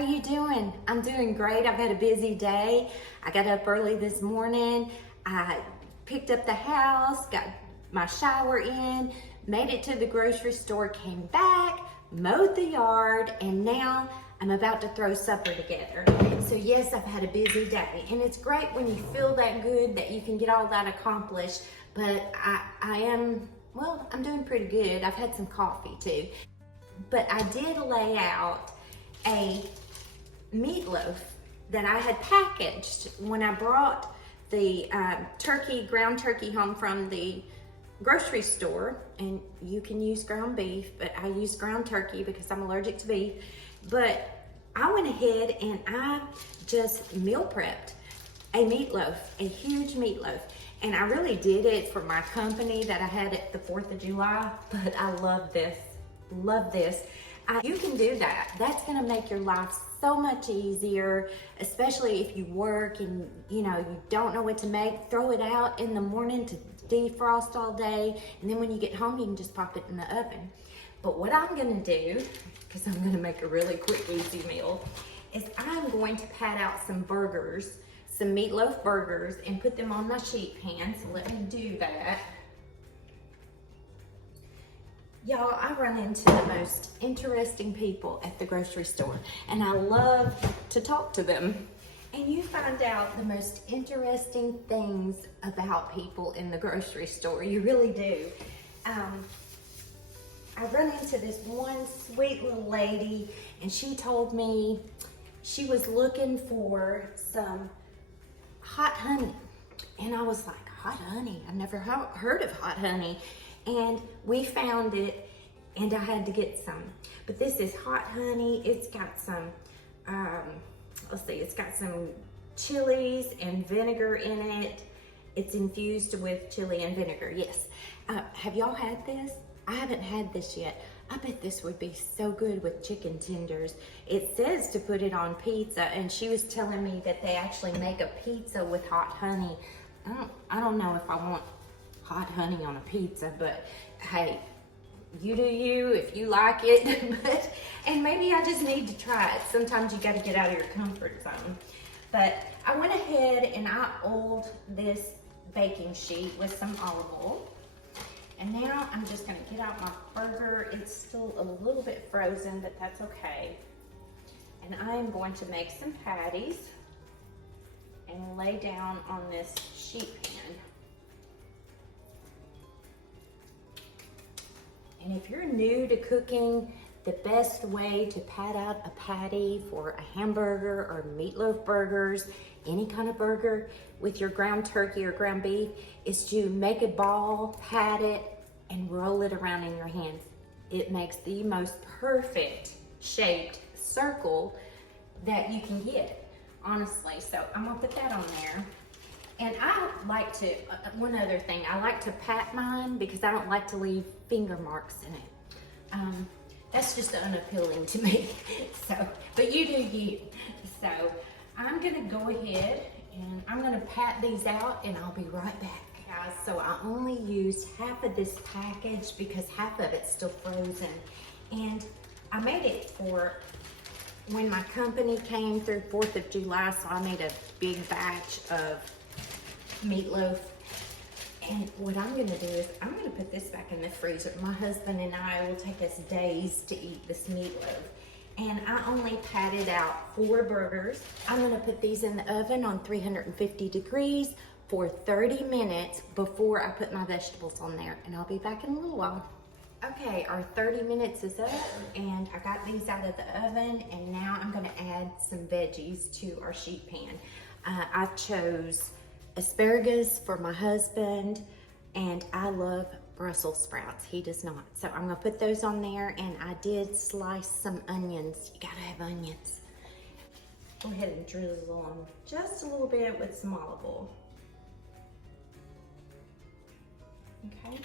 are you doing? I'm doing great. I've had a busy day. I got up early this morning. I picked up the house, got my shower in, made it to the grocery store, came back, mowed the yard, and now I'm about to throw supper together. So yes, I've had a busy day, and it's great when you feel that good that you can get all that accomplished, but I'm doing pretty good. I've had some coffee too. But I did lay out a meatloaf that I had packaged when I brought the ground turkey home from the grocery store. And you can use ground beef, but I use ground turkey because I'm allergic to beef. But I went ahead and I just meal prepped a meatloaf, a huge meatloaf. And I really did it for my company that I had at the 4th of July, but I love this. Love this. You can do that. That's gonna make your life so much easier, especially if you work and you don't know what to make. Throw it out in the morning to defrost all day, and then when you get home, you can just pop it in the oven. But what I'm gonna do, because I'm gonna make a really quick, easy meal, is I'm going to pat out some burgers, some meatloaf burgers, and put them on my sheet pan. So let me do that. Y'all, I run into the most interesting people at the grocery store, and I love to talk to them. And you find out the most interesting things about people in the grocery store. You really do. I run into this one sweet little lady, and she told me she was looking for some hot honey. And I was like, hot honey? I've never heard of hot honey. And we found it, and I had to get some. But this is hot honey. It's got some, it's got some chilies and vinegar in it. It's infused with chili and vinegar, yes. Have y'all had this? I haven't had this yet. I bet this would be so good with chicken tenders. It says to put it on pizza, and she was telling me that they actually make a pizza with hot honey. I don't know if I want hot honey on a pizza, but hey, you do you if you like it. And maybe I just need to try it. Sometimes you got to get out of your comfort zone. But I went ahead and I oiled this baking sheet with some olive oil. And now I'm just gonna get out my burger. It's still a little bit frozen, but that's okay. And I am going to make some patties and lay down on this sheet pan. And if you're new to cooking, the best way to pat out a patty for a hamburger or meatloaf burgers, any kind of burger with your ground turkey or ground beef, is to make a ball, pat it, and roll it around in your hands. It makes the most perfect shaped circle that you can get, honestly. So I'm gonna put that on there. And I like to, one other thing, I like to pat mine because I don't like to leave finger marks in it. That's just unappealing to me. So, but you do you. So I'm gonna go ahead and I'm gonna pat these out, and I'll be right back, guys. So I only used half of this package because half of it's still frozen. And I made it for when my company came through 4th of July, so I made a big batch of meatloaf. And what I'm gonna do is I'm gonna put this back in the freezer. My husband and I will take us days to eat this meatloaf. And I only patted out 4 burgers. I'm gonna put these in the oven on 350 degrees for 30 minutes before I put my vegetables on there. And I'll be back in a little while. Okay, our 30 minutes is up, and I got these out of the oven, and now I'm gonna add some veggies to our sheet pan. I chose asparagus for my husband, and I love Brussels sprouts. He does not. So I'm gonna put those on there, and I did slice some onions. You gotta have onions. Go ahead and drizzle them just a little bit with some olive oil. Okay.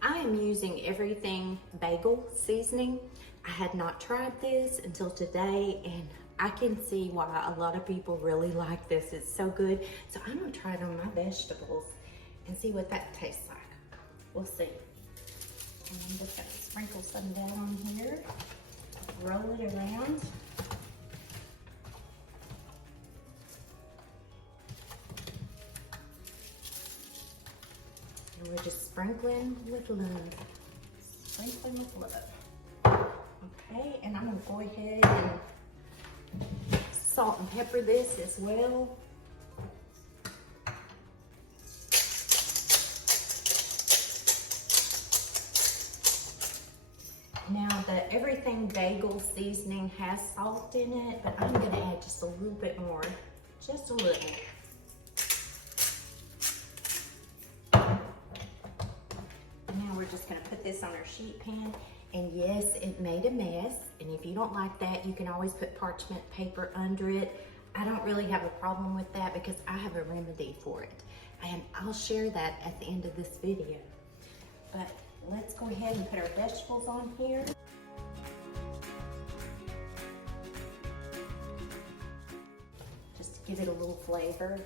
I am using everything bagel seasoning. I had not tried this until today, and I can see why a lot of people really like this. It's so good. So I'm gonna try it on my vegetables and see what that tastes like. We'll see. And I'm just gonna sprinkle some down on here. roll it around. And we're just sprinkling with love. Sprinkling with love. Okay, and I'm gonna go ahead and salt and pepper this as well. Now the everything bagel seasoning has salt in it, but I'm gonna add just a little bit more, just a little. Now we're just gonna put this on our sheet pan, and yes, it made a mess, and if you don't like that, you can always put parchment paper under it. I don't really have a problem with that because I have a remedy for it, and I'll share that at the end of this video. But let's go ahead and put our vegetables on here. Just to give it a little flavor.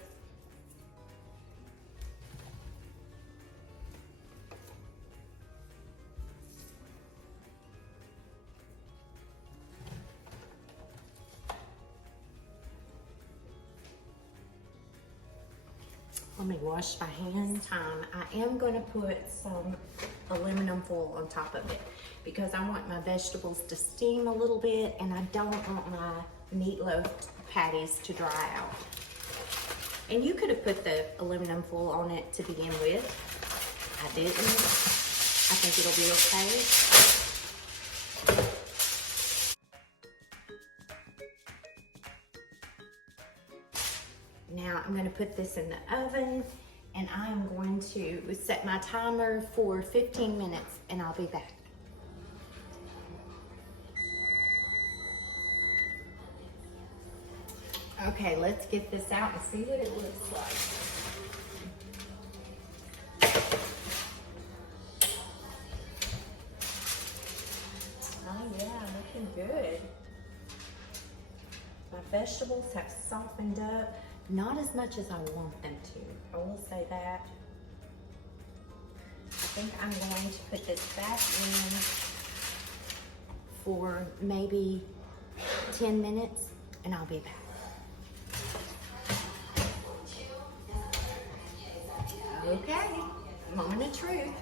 Let me wash my hands. I am going to put some aluminum foil on top of it because I want my vegetables to steam a little bit, and I don't want my meatloaf patties to dry out. And you could have put the aluminum foil on it to begin with. I didn't. I think it'll be okay. Now I'm going to put this in the oven, and I'm going to set my timer for 15 minutes, and I'll be back. Okay, let's get this out and see what it looks like. Oh yeah, looking good. My vegetables have softened up. Not as much as I want them to. I will say that. I think I'm going to put this back in for maybe 10 minutes, and I'll be back. Okay, moment of truth.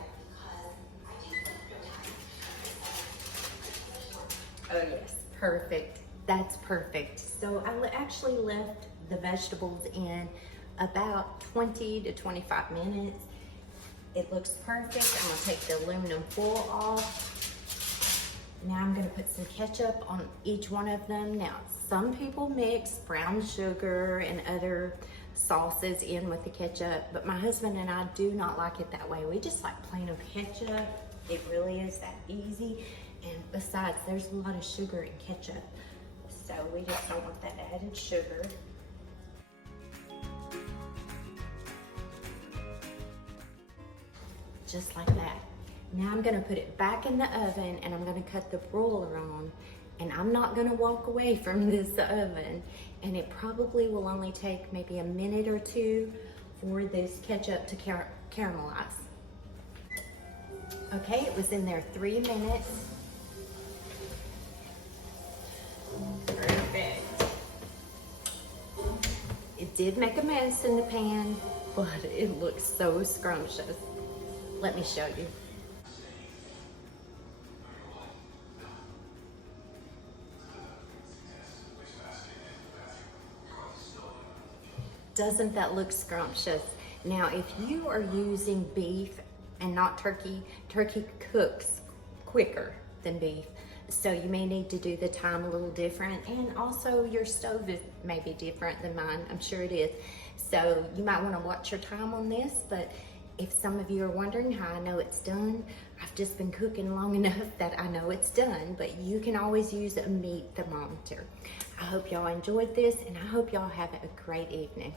Oh yes, perfect. That's perfect. So I actually left the vegetables in about 20 to 25 minutes. It looks perfect. I'm gonna take the aluminum foil off. Now I'm gonna put some ketchup on each one of them. Now, some people mix brown sugar and other sauces in with the ketchup, but my husband and I do not like it that way. We just like plain old ketchup. It really is that easy. And besides, there's a lot of sugar in ketchup, so we just don't want that added sugar. Just like that. Now I'm gonna put it back in the oven, and I'm gonna cut the broiler on, and I'm not gonna walk away from this oven, and it probably will only take maybe a minute or two for this ketchup to caramelize. Okay, it was in there 3 minutes. Perfect. It did make a mess in the pan, but it looks so scrumptious. Let me show you. Doesn't that look scrumptious? Now, if you are using beef and not turkey, turkey cooks quicker than beef. So you may need to do the time a little different, and also your stove is maybe different than mine. I'm sure it is. So you might want to watch your time on this, but if some of you are wondering how I know it's done, I've just been cooking long enough that I know it's done, but you can always use a meat thermometer. I hope y'all enjoyed this, and I hope y'all have a great evening.